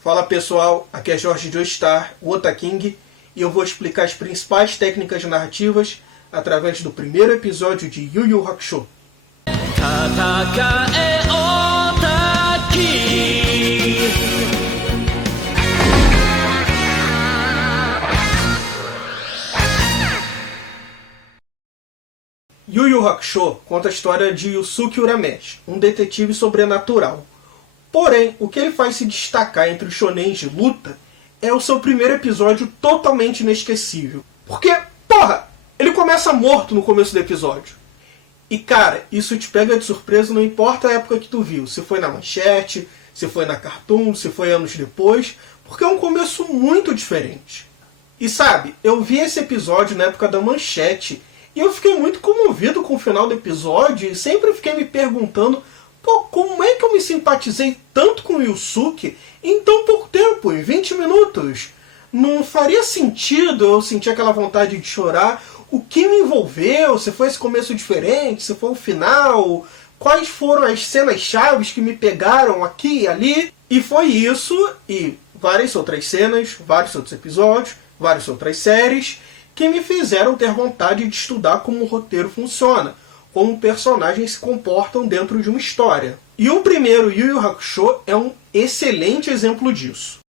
Fala pessoal, aqui é Jorge Joestar, o Otaking, e eu vou explicar as principais técnicas narrativas através do primeiro episódio de Yu Yu Hakusho. Yu Yu Hakusho conta a história de Yusuke Urameshi, um detetive sobrenatural. Porém, o que ele faz se destacar entre os shonens de luta é o seu primeiro episódio totalmente inesquecível. Porque, porra, ele começa morto no começo do episódio. E cara, isso te pega de surpresa, não importa a época que tu viu. Se foi na Manchete, se foi na Cartoon, se foi anos depois, porque é um começo muito diferente. E sabe, eu vi esse episódio na época da Manchete e eu fiquei muito comovido com o final do episódio e sempre fiquei me perguntando: pô, como é que eu me simpatizei tanto com o Yusuke em tão pouco tempo, em 20 minutos? Não faria sentido eu sentir aquela vontade de chorar? O que me envolveu? Se foi esse começo diferente? Se foi o final? Quais foram as cenas chaves que me pegaram aqui e ali? E foi isso, e várias outras cenas, vários outros episódios, várias outras séries, que me fizeram ter vontade de estudar como o roteiro funciona, como personagens se comportam dentro de uma história. E o primeiro Yu Yu Hakusho é um excelente exemplo disso.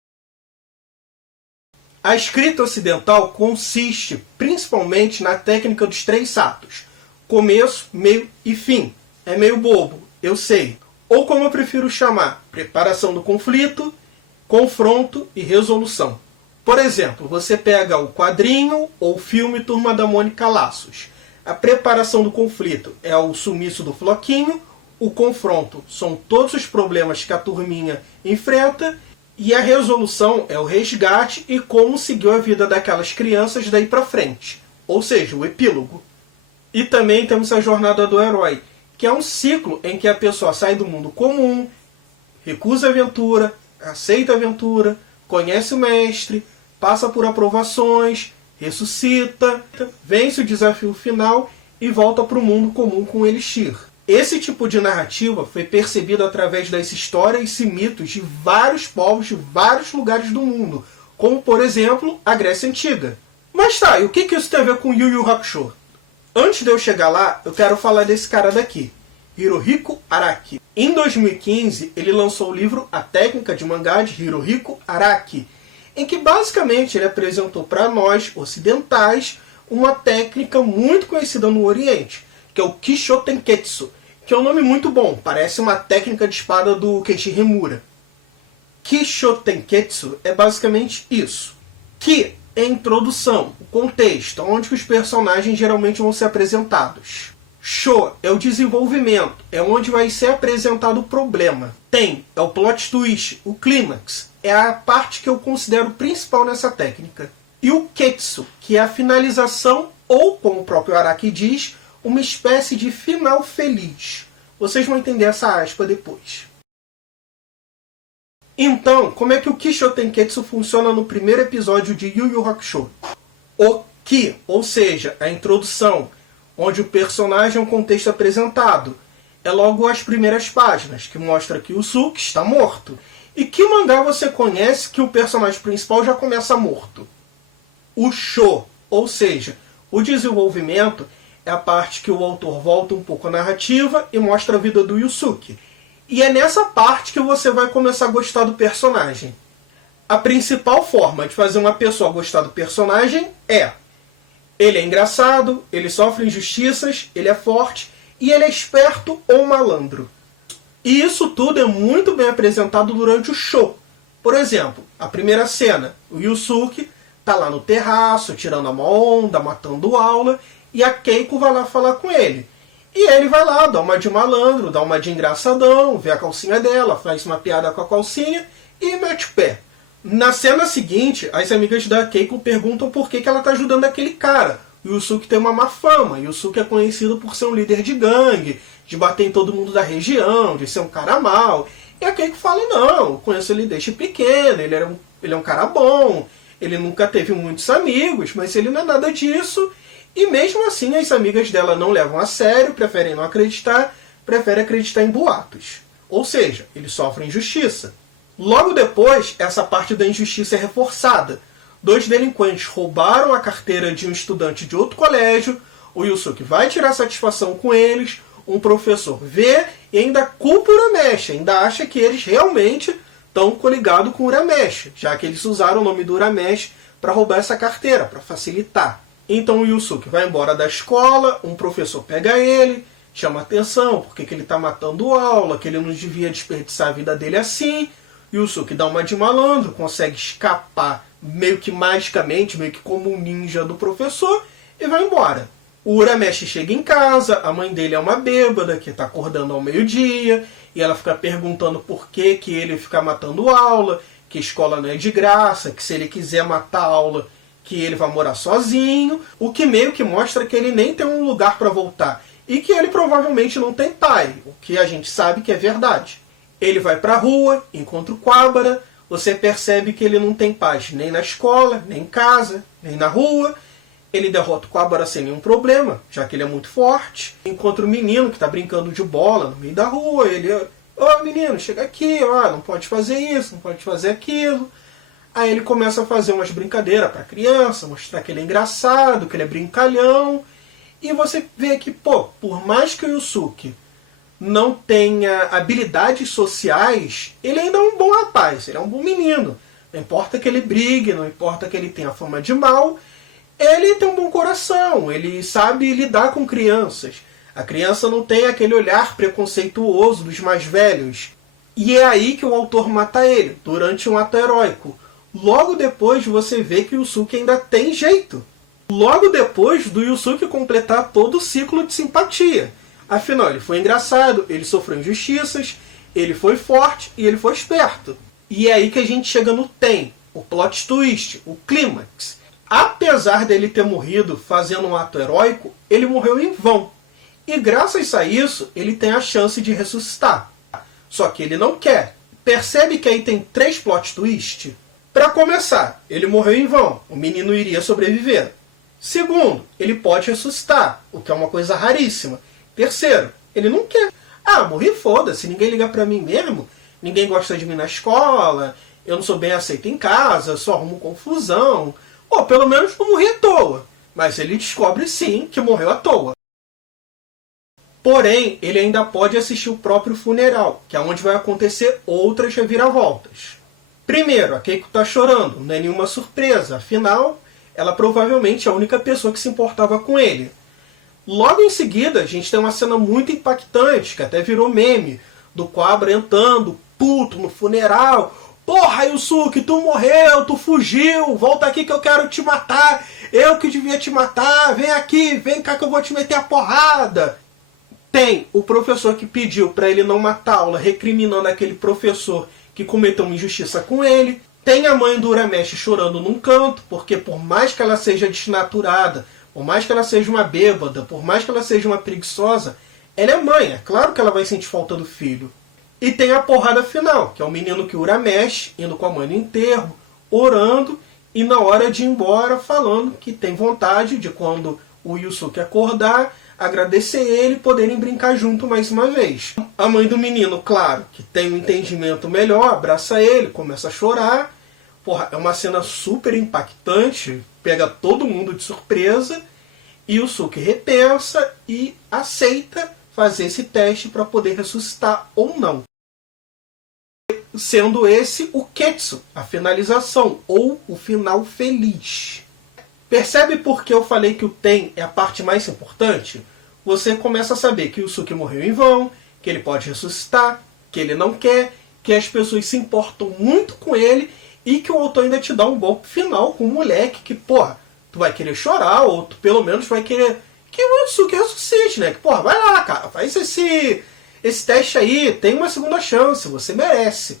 A escrita ocidental consiste principalmente na técnica dos 3 atos: começo, meio e fim. É meio bobo, eu sei. Ou como eu prefiro chamar, preparação do conflito, confronto e resolução. Por exemplo, você pega o quadrinho ou filme Turma da Mônica Laços. A preparação do conflito é o sumiço do Floquinho, o confronto são todos os problemas que a turminha enfrenta, e a resolução é o resgate e como seguiu a vida daquelas crianças daí pra frente, ou seja, o epílogo. E também temos a jornada do herói, que é um ciclo em que a pessoa sai do mundo comum, recusa a aventura, aceita a aventura, conhece o mestre, passa por aprovações, ressuscita, vence o desafio final e volta para o mundo comum com o Elixir. Esse tipo de narrativa foi percebido através das histórias e mitos de vários povos de vários lugares do mundo, como por exemplo a Grécia Antiga. Mas tá, e o que isso tem a ver com Yu Yu Hakusho? Antes de eu chegar lá, eu quero falar desse cara daqui, Hirohiko Araki. Em 2015, ele lançou o livro A Técnica de Mangá de Hirohiko Araki, em que basicamente ele apresentou para nós, ocidentais, uma técnica muito conhecida no Oriente, que é o Kishotenketsu, que é um nome muito bom, parece uma técnica de espada do Keiichi Himura. Kishotenketsu é basicamente isso. Ki é a introdução, o contexto, onde os personagens geralmente vão ser apresentados. Sho é o desenvolvimento, é onde vai ser apresentado o problema. Ten é o plot twist, o clímax, é a parte que eu considero principal nessa técnica. E o Ketsu, que é a finalização, ou como o próprio Araki diz, uma espécie de final feliz. Vocês vão entender essa aspa depois. Então, como é que o Kishotenketsu funciona no primeiro episódio de Yu Yu Hakusho? O Ki, ou seja, a introdução, onde o personagem é um contexto apresentado, é logo as primeiras páginas, que mostra que o Yusuke está morto. E que mangá você conhece que o personagem principal já começa morto? O Sho, ou seja, o desenvolvimento, é a parte que o autor volta um pouco a narrativa e mostra a vida do Yusuke. E é nessa parte que você vai começar a gostar do personagem. A principal forma de fazer uma pessoa gostar do personagem é: ele é engraçado, ele sofre injustiças, ele é forte e ele é esperto ou malandro. E isso tudo é muito bem apresentado durante o show. Por exemplo, a primeira cena, o Yusuke está lá no terraço, tirando uma onda, matando aula, e a Keiko vai lá falar com ele. E ele vai lá, dá uma de malandro, dá uma de engraçadão, vê a calcinha dela, faz uma piada com a calcinha e mete o pé. Na cena seguinte, as amigas da Keiko perguntam por que ela está ajudando aquele cara. O Yusuke tem uma má fama. O Yusuke é conhecido por ser um líder de gangue, de bater em todo mundo da região, de ser um cara mau. E a Keiko fala: não, eu conheço ele desde pequeno, ele é um cara bom, ele nunca teve muitos amigos, mas ele não é nada disso. E mesmo assim as amigas dela não levam a sério, preferem não acreditar, preferem acreditar em boatos. Ou seja, ele sofre injustiça. Logo depois, essa parte da injustiça é reforçada. 2 delinquentes roubaram a carteira de um estudante de outro colégio, o Yusuke vai tirar satisfação com eles, um professor vê e ainda culpa o Urameshi, ainda acha que eles realmente estão coligados com o Urameshi, já que eles usaram o nome do Urameshi para roubar essa carteira, para facilitar. Então o Yusuke vai embora da escola, um professor pega ele, chama atenção, porque que ele está matando aula, que ele não devia desperdiçar a vida dele assim. Yusuke dá uma de malandro, consegue escapar meio que magicamente, meio que como um ninja do professor, e vai embora. O Urameshi chega em casa, a mãe dele é uma bêbada, que está acordando ao meio-dia, e ela fica perguntando por que ele fica matando aula, que a escola não é de graça, que se ele quiser matar aula, que ele vai morar sozinho, o que meio que mostra que ele nem tem um lugar para voltar, e que ele provavelmente não tem pai, o que a gente sabe que é verdade. Ele vai para a rua, encontra o Kuwabara, você percebe que ele não tem paz nem na escola, nem em casa, nem na rua. Ele derrota o Kuwabara sem nenhum problema, já que ele é muito forte. Encontra o menino que está brincando de bola no meio da rua. Ele, ô menino, chega aqui, ó, não pode fazer isso, não pode fazer aquilo. Aí ele começa a fazer umas brincadeiras para a criança, mostrar que ele é engraçado, que ele é brincalhão. E você vê que, pô, por mais que o Yusuke não tenha habilidades sociais, ele ainda é um bom rapaz, ele é um bom menino. Não importa que ele brigue, não importa que ele tenha fama de mal, ele tem um bom coração, ele sabe lidar com crianças. A criança não tem aquele olhar preconceituoso dos mais velhos. E é aí que o autor mata ele, durante um ato heróico. Logo depois você vê que o Yusuke ainda tem jeito. Logo depois do Yusuke completar todo o ciclo de simpatia. Afinal, ele foi engraçado, ele sofreu injustiças, ele foi forte e ele foi esperto. E é aí que a gente chega no tem, o plot twist, o clímax. Apesar dele ter morrido fazendo um ato heróico, ele morreu em vão. E graças a isso, ele tem a chance de ressuscitar. Só que ele não quer. Percebe que aí tem 3 plot twists? Para começar, ele morreu em vão, o menino iria sobreviver. Segundo, ele pode ressuscitar, o que é uma coisa raríssima. Terceiro, ele não quer. Ah, morri, foda-se, ninguém liga pra mim mesmo, ninguém gosta de mim na escola, eu não sou bem aceito em casa, só arrumo confusão. Ou pelo menos não morri à toa. Mas ele descobre sim que morreu à toa. Porém, ele ainda pode assistir o próprio funeral, que é onde vai acontecer outras reviravoltas. Primeiro, a Keiko está chorando, não é nenhuma surpresa, afinal, ela provavelmente é a única pessoa que se importava com ele. Logo em seguida, a gente tem uma cena muito impactante, que até virou meme, do Kuwabara entrando, puto, no funeral. Porra, Yusuke, tu morreu, tu fugiu, volta aqui que eu quero te matar, eu que devia te matar, vem aqui, vem cá que eu vou te meter a porrada. Tem o professor que pediu para ele não matar a aula, recriminando aquele professor que cometeu uma injustiça com ele. Tem a mãe do Urameshi chorando num canto, porque por mais que ela seja desnaturada, por mais que ela seja uma bêbada, por mais que ela seja uma preguiçosa, ela é mãe, é claro que ela vai sentir falta do filho. E tem a porrada final, que é o menino que o Urameshi, indo com a mãe no enterro, orando, e na hora de ir embora falando que tem vontade de, quando o Yusuke acordar, agradecer ele e poderem brincar junto mais uma vez. A mãe do menino, claro, que tem um entendimento melhor, abraça ele, começa a chorar. Porra, é uma cena super impactante, pega todo mundo de surpresa, e o Yusuke repensa e aceita fazer esse teste para poder ressuscitar ou não. Sendo esse o Ketsu, a finalização, ou o final feliz. Percebe por que eu falei que o Ten é a parte mais importante? Você começa a saber que o Yusuke morreu em vão, que ele pode ressuscitar, que ele não quer, que as pessoas se importam muito com ele e que o autor ainda te dá um golpe final com o moleque que, porra, tu vai querer chorar ou tu pelo menos vai querer que o Yusuke ressuscite, né? Que, porra, vai lá, cara, faz esse teste aí, tem uma segunda chance, você merece.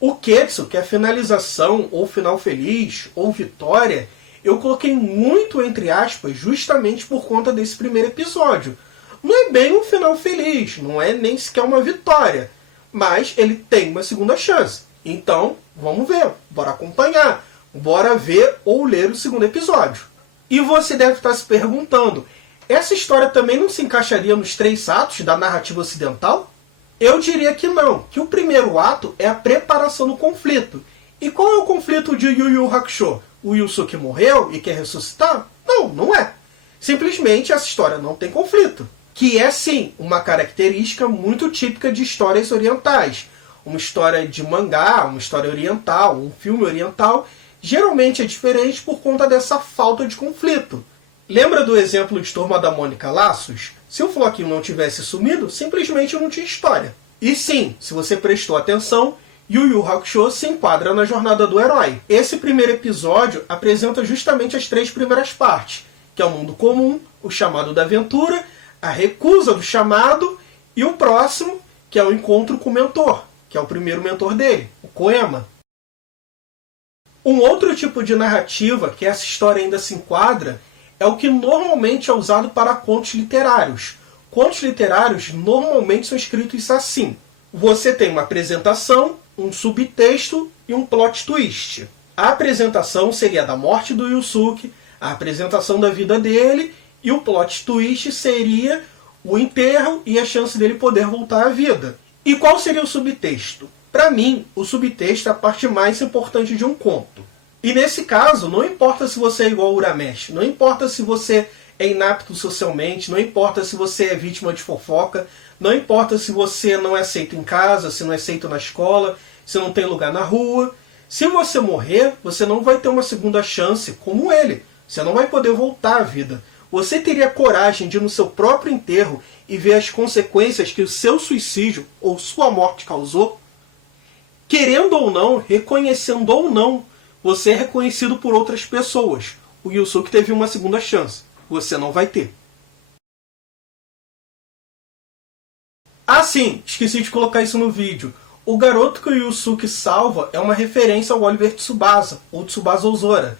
O Ketsu, que é a finalização, ou final feliz, ou vitória, eu coloquei muito entre aspas justamente por conta desse primeiro episódio. Não é bem um final feliz, não é nem sequer uma vitória, mas ele tem uma segunda chance. Então, vamos ver, bora acompanhar, bora ver ou ler o segundo episódio. E você deve estar se perguntando, essa história também não se encaixaria nos 3 atos da narrativa ocidental? Eu diria que não, que o primeiro ato é a preparação do conflito. E qual é o conflito de Yu Yu Hakusho? O Yusuke morreu e quer ressuscitar? Não, não é. Simplesmente essa história não tem conflito. Que é, sim, uma característica muito típica de histórias orientais. Uma história de mangá, uma história oriental, um filme oriental, geralmente é diferente por conta dessa falta de conflito. Lembra do exemplo de Turma da Mônica Laços? Se o Floquinho não tivesse sumido, simplesmente não tinha história. E sim, se você prestou atenção, Yu Yu Hakusho se enquadra na jornada do herói. Esse primeiro episódio apresenta justamente as 3 primeiras partes, que é o mundo comum, o chamado da aventura, a recusa do chamado e o próximo, que é o encontro com o mentor, que é o primeiro mentor dele, o Koema. Um outro tipo de narrativa que essa história ainda se enquadra é o que normalmente é usado para contos literários. Contos literários normalmente são escritos assim. Você tem uma apresentação, um subtexto e um plot twist. A apresentação seria da morte do Yusuke, a apresentação da vida dele, e o plot twist seria o enterro e a chance dele poder voltar à vida. E qual seria o subtexto? Para mim, o subtexto é a parte mais importante de um conto. E nesse caso, não importa se você é igual ao Uramesh, não importa se você é inapto socialmente, não importa se você é vítima de fofoca, não importa se você não é aceito em casa, se não é aceito na escola, se não tem lugar na rua. Se você morrer, você não vai ter uma segunda chance como ele. Você não vai poder voltar à vida. Você teria coragem de ir no seu próprio enterro e ver as consequências que o seu suicídio ou sua morte causou? Querendo ou não, reconhecendo ou não, você é reconhecido por outras pessoas. O Yusuke teve uma segunda chance. Você não vai ter. Ah, sim, esqueci de colocar isso no vídeo. O garoto que o Yusuke salva é uma referência ao Oliver Tsubasa, ou Tsubasa Ozora,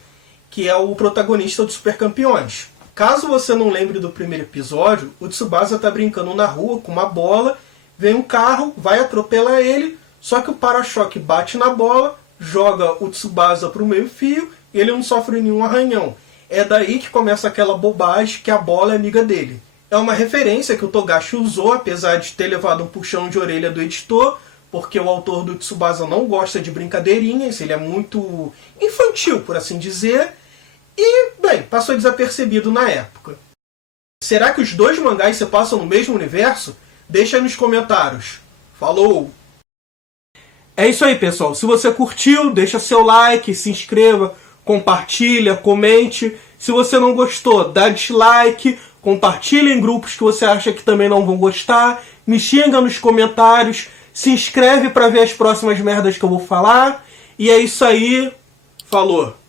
que é o protagonista dos Super Campeões. Caso você não lembre do primeiro episódio, o Tsubasa está brincando na rua com uma bola, vem um carro, vai atropelar ele, só que o para-choque bate na bola, joga o Tsubasa para o meio-fio e ele não sofre nenhum arranhão. É daí que começa aquela bobagem que a bola é amiga dele. É uma referência que o Togashi usou, apesar de ter levado um puxão de orelha do editor, porque o autor do Tsubasa não gosta de brincadeirinhas, ele é muito infantil, por assim dizer, e, bem, passou desapercebido na época. Será que os dois mangás se passam no mesmo universo? Deixa aí nos comentários. Falou! É isso aí, pessoal. Se você curtiu, deixa seu like, se inscreva, compartilha, comente. Se você não gostou, dá dislike, compartilha em grupos que você acha que também não vão gostar, me xinga nos comentários, se inscreve para ver as próximas merdas que eu vou falar. E é isso aí. Falou!